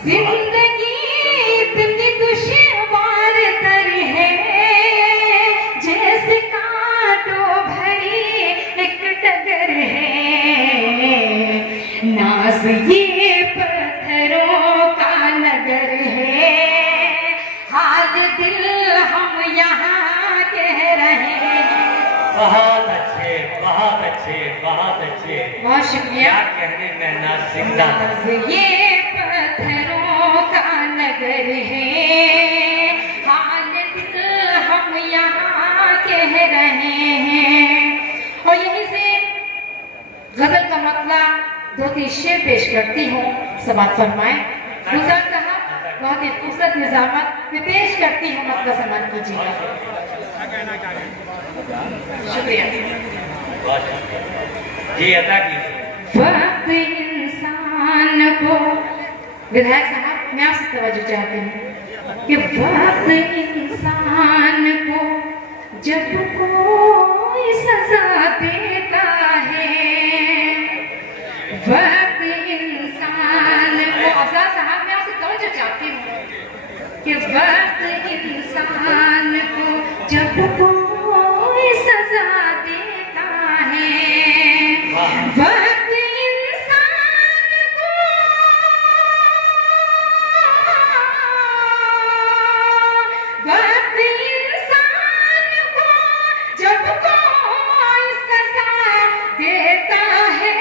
जिंदगी इतनी दुश्वार तर है, जैसे कांटों भरी एक डगर है। नाज ये पत्थरों का नगर है, हाल दिल हम यहाँ कह रहे हैं। बहुत अच्छे, बहुत अच्छे, बहुत अच्छे। बहुत शुक्रिया। क्या कहने में ना जिंदा। ये पत्थरों का नगर है, हाल दिल हम यहाँ कह रहे हैं। और यहीं से गजल का मतलब 2-3 शेर पेश करती हूँ, समाप्त फरमाएं। गुलजार साहब बहुत ही खूबसूरत निजामत में पेश करती हूँ, मतलब सम्मान कीजिएगा। शुक्रिया जी, अदा कीजिए। वक्त इंसान को, विधायक साहब मैं आपसे तवज्जो चाहती हूँ कि वक्त इंसान को जब कोई सजा देता है, वक्त इंसान को, अफजल साहब मैं आपसे तवज्जो चाहती हूँ कि वक्त इंसान को जब कोई सजा देता है, वक्त इंसान को, वक्त इंसान को जब कोई सजा देता है,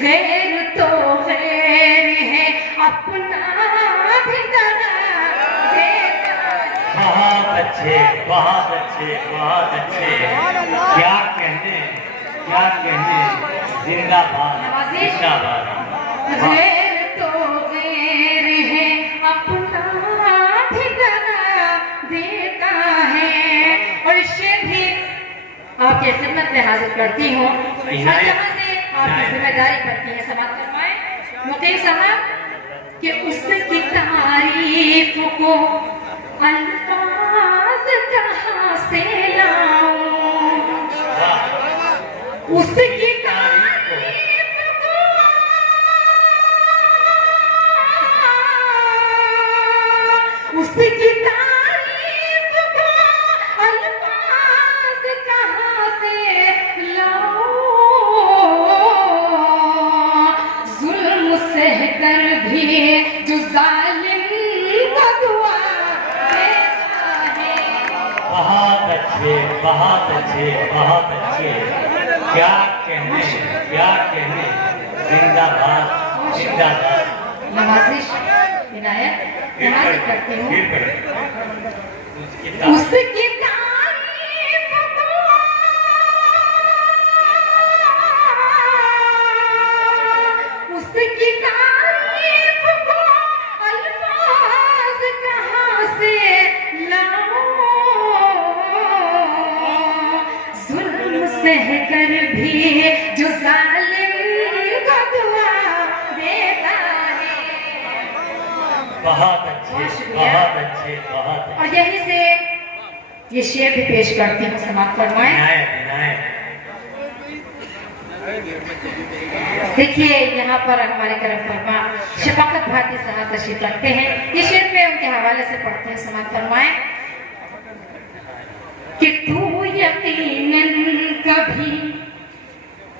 गैर तो गैर है, अपना भी दगा देता है। बहुत अच्छे, बहुत अच्छे, बहुत अच्छे। क्या कहने, क्या कहने। जिंदाबाद, जिंदाबाद। गैर तो गैर है, अपना भी दगा देता है। और इससे भी आपकी खिदमत में हाजिर करती हूँ, और यहाँ से आपकी जिम्मेदारी बनती है, समाप्त फरमाएं मुकीम साहब कि उसकी तारीफ को अल्फाज कहाँ से लाऊं, उसकी तारीफ को, उसकी तारीफ को अल्फाज कहाँ से लाऊं, जुल्म सह कर भी जो जालिम को दुआ देता है। बहुत अच्छे, बहुत अच्छे, बहुत अच्छे। क्या कहने, क्या कहने। जिंदाबाद, जिंदाबाद। नवाजिश विनायक यहाँ से करती हूँ, फिर करें। उसकी तारीफ को, उसकी तारीफ को अल्फाज कहाँ से लाऊं, जुल्म सह कर भी जो जालिम को दुआ देता है। बहुत अच्छे, बहुत अच्छे, बहुत अच्छे। और यहीं से ये शेर भी पेश करती हूँ, समाप्त फरमाएं। विनायक, विनायक। देखिए यहाँ पर हमारे करम फरमा शफाकत भारती साहब तशरीफ रखते हैं, ये शेर में उनके हवाले से पढ़ते हैं, समाप्त फरमाएं कि तू यकीनन कभी,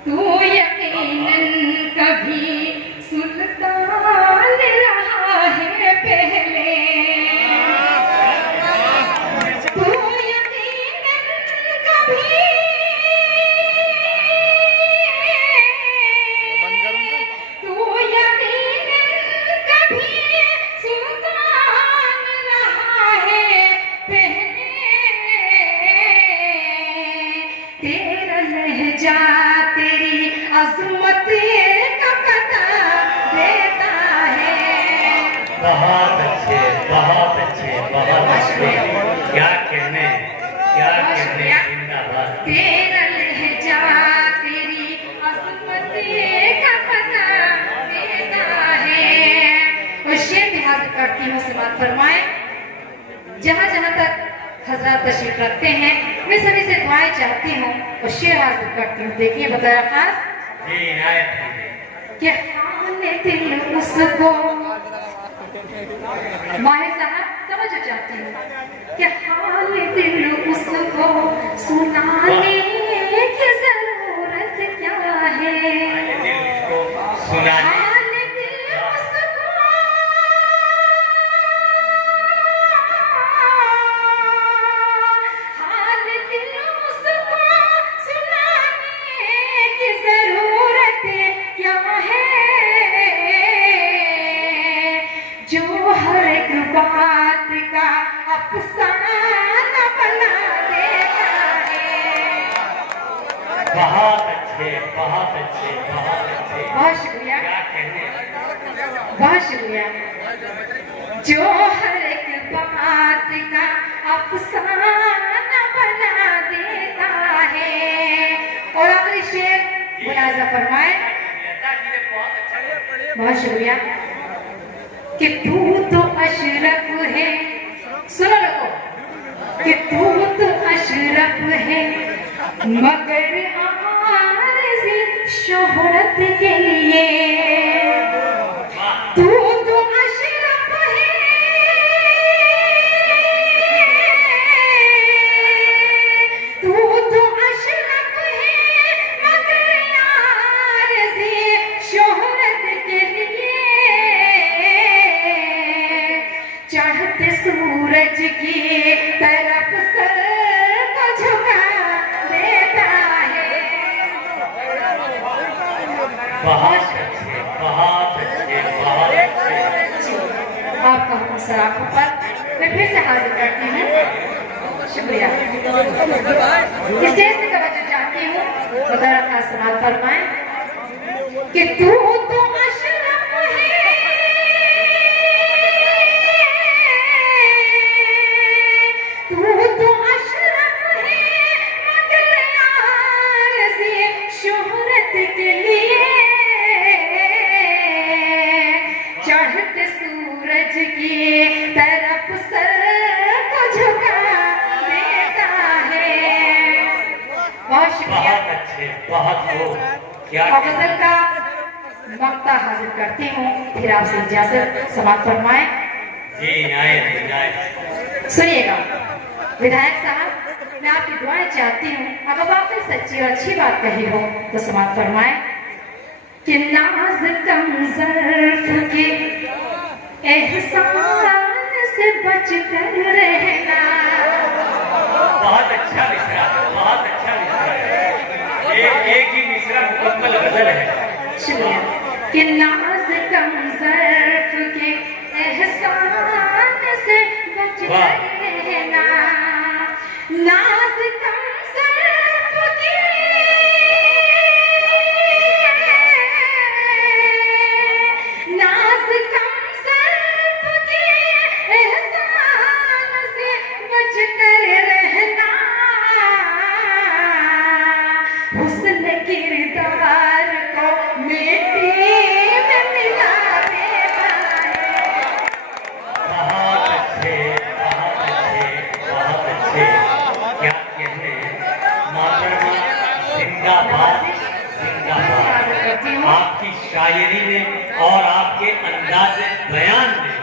तू यकीनन कभी सुल्तान रहा है पहले, तू यकीनन कभी, तू यकीनन कभी सुल्तान रहा है पहले, तेरा लहजा तेरी अज़मत का पता देता है। बहुत अच्छे, बहुत अच्छे, बहुत अच्छे। क्या कहने, क्या कहने। जिंदाबाद। तेरा लहजा तेरी अज़मत का पता देता है। और शेर भी हाजिर करती हूँ, समाप्त फरमाएं। जहाँ जहाँ तक हजरत तशरीफ रखते हैं, मैं सभी से दुआएं चाहती हूँ और शेर हाजिर करती हूँ। देखिए बताया खास जी, आयत। कि दिल उसको माहिर साहब समझ जाते हैं कि हाल दिल उसको सुनाने की जरूरत क्या है। सुनाने हाल दिल उसको हाल दिल उसको सुनाने की जरूरत क्या है। जो हर एक बात का अफसाना बना देता है। बहुत अच्छे, बहुत अच्छे, बहुत अच्छे। बहुत शुक्रिया, क्या कहने, बहुत शुक्रिया। जो हर एक बात का अफसाना बना देता है। और आखिरी शेर मुलाजा फरमाए। बहुत शुक्रिया। कि तू तो अशरफ है, सुनो लोगों, कि तू तो अशरफ है मगर आरज़ी शोहरत के लिए। तू तो अशरफ है, तू तो अशरफ है मगर आरज़ी शोहरत के लिए। चाहते सूरज की तरफ सर को झुका देता है। बहुत अच्छे, बहुत अच्छे, बहुत अच्छे। आपका हुक्म सर आंखों पर मैं फिर से हाजिर करती हूँ। शुक्रिया। स्टेज से तवज्जो चाहती हूँ, वगैरह का समाल फरमाएं कि तू तो अशरफ है, तू तो अशरफ है मगर आरज़ी शोहरत के लिए। चढ़ते सूरज की तरफ सर को झुका देता है। बहुत शुक्रिया। बहुत अच्छे, बहुत खूब। क्या और गजल का मक्ता हाजिर करती हूँ, फिर आपसे इजाजत समाप्त फरमाएं। जी आए, आए। सुनिएगा विधायक साहब, मैं आपकी दुआएं चाहती हूँ। अगर आपने सच्ची और अच्छी बात कही हो तो समाप्त फरमाएं कि नाज कम ज़र्फ़ के एहसान से बच कर रहना। बहुत अच्छा मिश्रा है, बहुत अच्छा मिश्रा है। एक ही मिश्रा मुकम्मल गजल है। शुक्रिया। कि नाज कम ज़र्फ़ के एहसान से बच कर रहना। नाज कम ज़र्फ़ के नाज कम ज़र्फ़ के एहसान से बच कर रहना। हुस्न किरदार को मिट्टी में मिला देता है। बहुत अच्छे, बहुत अच्छे, बहुत अच्छे। क्या कहते हैं, मोहतरमा जिंदाबाद, जिंदाबाद। आपकी शायरी में और आपके अंदाज बयान ने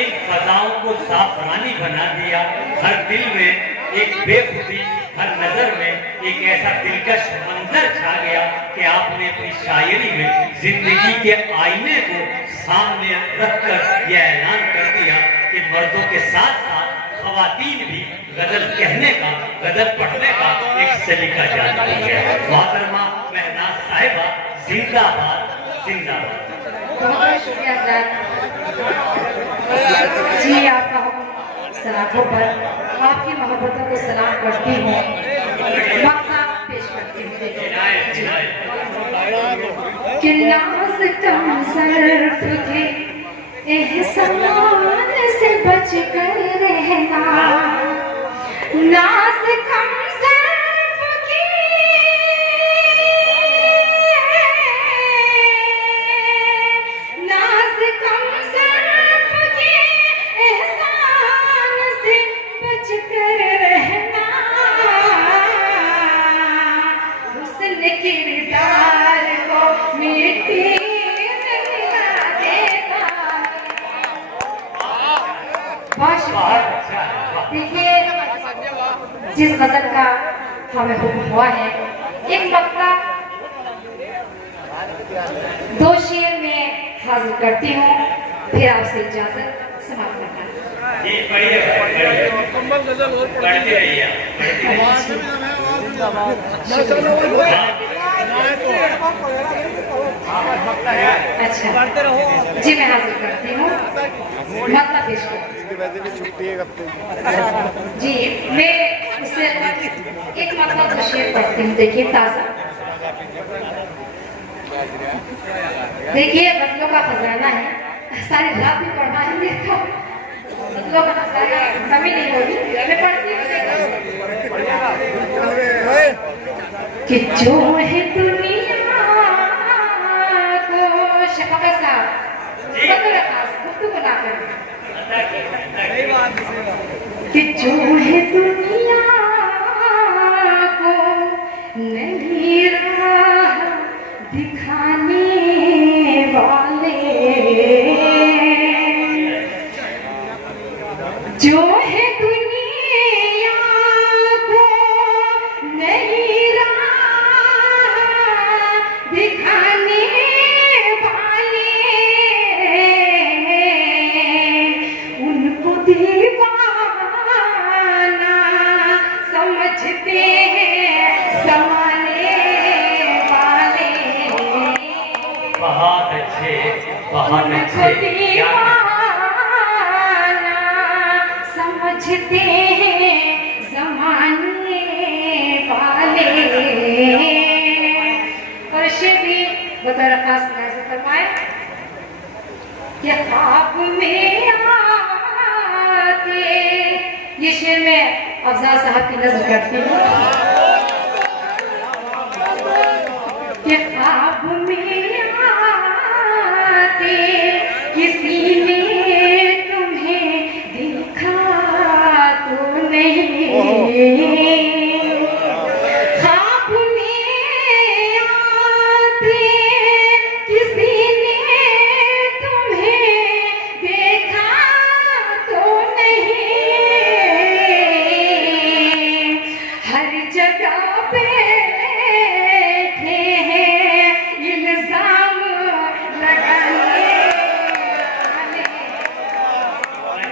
इन फजाओं को साफरानी बना दिया। हर दिल में एक बेखुदी, हर नजर में एक ऐसा दिलकश मंजर छा गया कि आपने अपनी शायरी में जिंदगी के आईने को सामने रखकर यह ऐलान कर दिया कि मर्दों के साथ साथ खवातीन भी गजल कहने का, गजल पढ़ने का एक सलीका जानती है। मोहतरमा महनाज साहिबा जिंदाबाद, जिंदाबाद। बहुत बहुत शुक्रिया सर जी। आपका सलाखों पर आपकी मोहब्बतों को सलाम करती हूँ, मक्ता पेश करती हूँ। कि नाज कम ज़र्फ़ के एहसान से बच कर रहना। नाज कम ज़र्फ़ के नाज कम ज़र्फ़ के एहसान से बच कर रहना। हुस्न किरदार को मिट्टी में मिला देखिए जिस गजल का हमें हुक्म हुआ है एक मक्का दो शेर में हाजिर करती हूँ, फिर आपसे इजाजत समाप्त करना। ये बढ़िया मुकम्मल गजल और पढ़ती रहिए। अच्छा जी, मैं हाजिर करती हूँ मतलब पेश करती हूँ जी। मैं उससे एक मतलब तो शेर पढ़ती हूँ। देखिए ताज़ा, देखिए गजलों का खजाना है, सारी रात भी पढ़ना है मेरे को, गजलों का खजाना कमी नहीं होगी। मैं पढ़ती हूँ कि जो है दुनिया को शफकत साहब गुफ्तगू को ना करें कि जो है दुनिया को नहीं राह दिखाने वाले, जो है दुनिया को नहीं राह दिखाने वाले, उनको दीवाना समझते हैं समाने वाले, बहुत अच्छे बहुत उनको अच्छे। दीवाना समझते हैं जमाने वाले। और शेर भी बतौर खास से फरमाए कि ख्वाब में आते, ये शेर में अफजाल साहब की नजर करती हूँ कि ख्वाब में आते किसी ने तुम्हें देखा तो नहीं, ख्वाब में आते किसी ने तुम्हें देखा तो नहीं, हर जगह बैठे हैं इल्जाम लगाने वाले।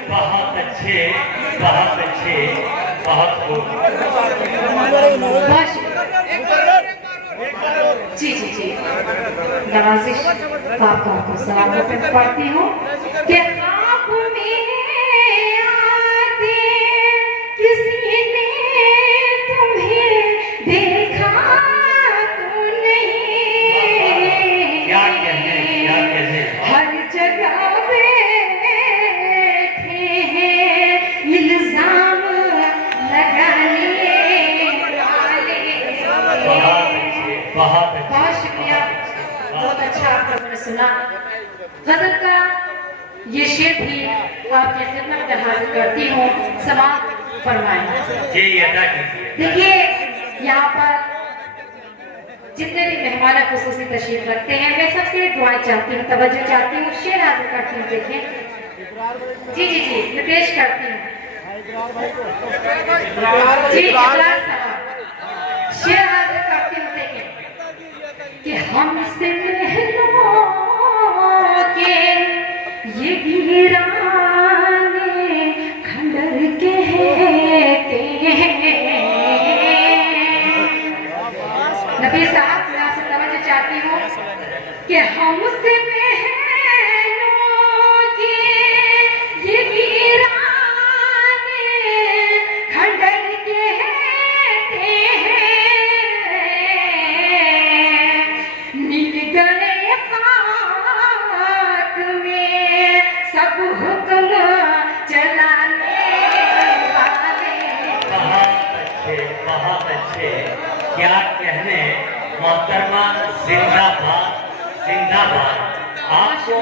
बहुत अच्छे बहुत अच्छे बहुत खूब। जी जी जी, नवाजिश आपको सलाम पढ़ती हूँ कि ख्वाब में आते किसी ने तुम्हें देखा तो नहीं, क्या कहने हर जगह बैठे हैं इल्जाम लगाने वाले। बहुत अच्छे बहुत शुक्रिया, बहुत अच्छा आपने सुना। गजल का ये शेर भी आपकी खिदमत में हाजिर करती हूँ, समाप्त फरमाएं। जी अदा कीजिए। देखिए यहाँ पर जितने भी मेहमान खुसूसी तशरीफ रखते हैं, मैं सबसे दुआएं चाहती हूँ, तवज्जो चाहती हूँ, शेर हाजिर करती हूँ। देखिए जी जी जी, मैं पेश करती हूँ जी, इकरार साहब शेर हाजिर करती हूँ। देखिए कि हमसे महलों के ये वीराने खंडर कहते हैं। नबी साहब मैं आपसे तवज्जो चाहती हूँ कि हमसे महलों के ये वीराने खंडर कहते हैं, मिल गए खाक में सब हुक्म चलाने वाले। बहुत अच्छे क्या कहने मोहतरमा, जिंदाबाद जिंदाबाद। आपको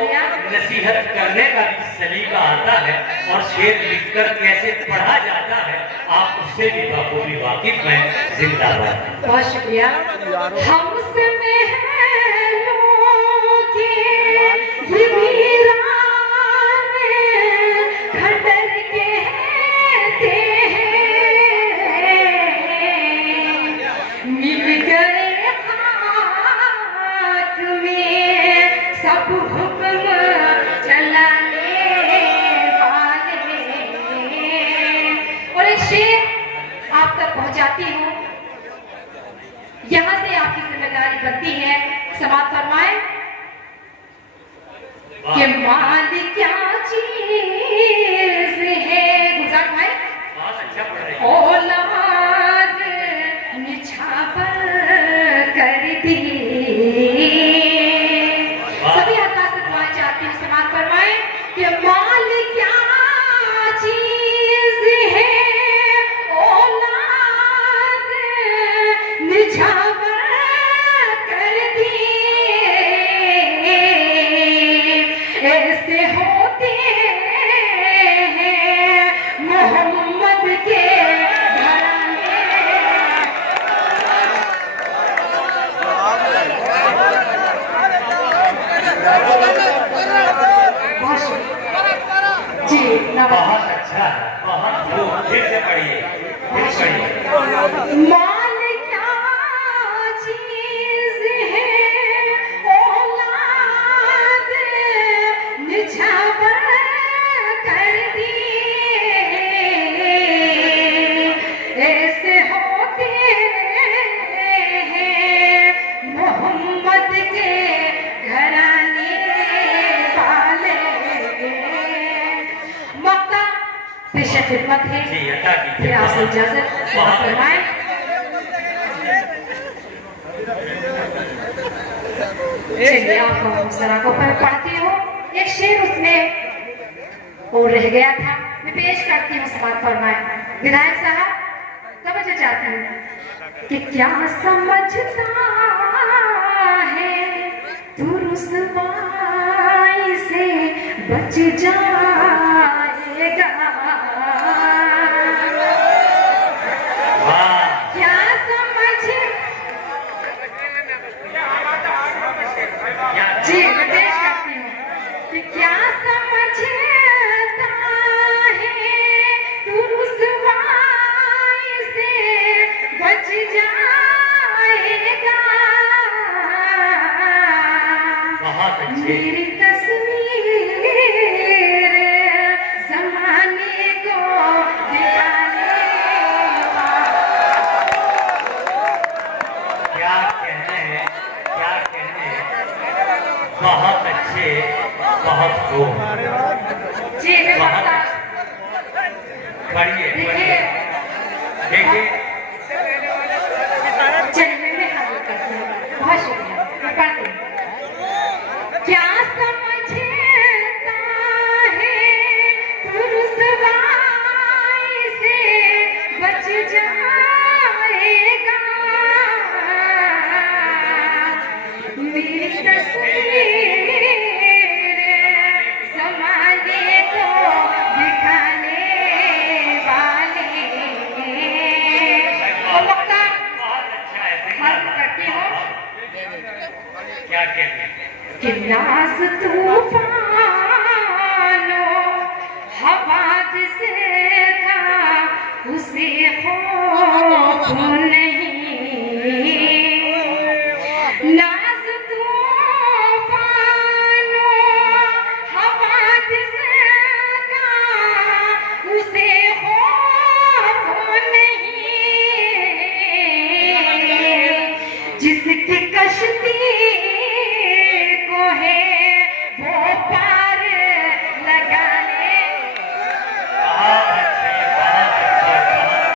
नसीहत करने का भी सलीका आता है और शेर लिखकर कैसे पढ़ा जाता है आप उससे भी बखूबी वाकिफ हैं। जिंदाबाद। बहुत शुक्रिया। हमसे महलों के ये वीराने खंडर कहते सब हुक्म चलाने वाले। और एक शेर आप तक पहुंचाती हूँ, यहाँ से आपकी जिम्मेदारी बनती है, समाप्त फरमाए कि माल क्या चीज है। गुजरात भाई बहुत अच्छा पढ़ रहे हैं। औलाद निछावर कर दी। सभी हताश से दुआएं चाहती हूँ, समाप्त फरमाए कि माल क्या चीज है, औलाद निछावर कर दी। ऐसे होते हैं मोहम्मद के घराने। बहुत शुक्रिया। जी नवाज बहुत अच्छा है, बहुत खूब। फिर से पढ़िए, फिर पढ़िए। माल क्या चीज है, औलाद निछावर कर दी। ऐसे होते हैं मोहम्मद के घराने वाले। मक्ता पेश खिदमत है, जी अता फिर कीजिए। आपसे इजाजत फरमाएं। चलिए आपको सरा को पढ़ती हूँ, एक शेर उसमें वो रह गया था, मैं पेश करती हूँ, समाप्त फरमाएं। विधायक साहब समझ चाहती हूँ कि क्या समझता है तू रुसवाई से बच जाएगा। वाह, क्या समझ जी मैं पेश करती हूँ कि क्या समझता है तू रुसवाई से बच जाएगा। बहुत अच्छे। मेरी तस्वीर ज़माने को दिखाने क्या कहने हैं, क्या कहने हैं। बहुत अच्छे, बहुत खूब। जी मैं बहुत बता पढ़िए, देखिए पढ़िए। देखिए, चलिए मैं हाजिर करती हूँ, बहुत शुक्रिया, मैं पढ़ती हूँ। क्या समझता है तू रुसवाई से बच जाएगा। मेरी तस्वीर ज़माने को दिखाने वाले। और मक्ता बहुत अच्छा है। हाजिर करती हूँ क्या कहने हैं। कि नाज़ तूफ़ानों हवादिस का उसे खौफ नहीं। नाज़ तूफ़ानों हवादिस का उसे खौफ नहीं। जिसकी कश्ती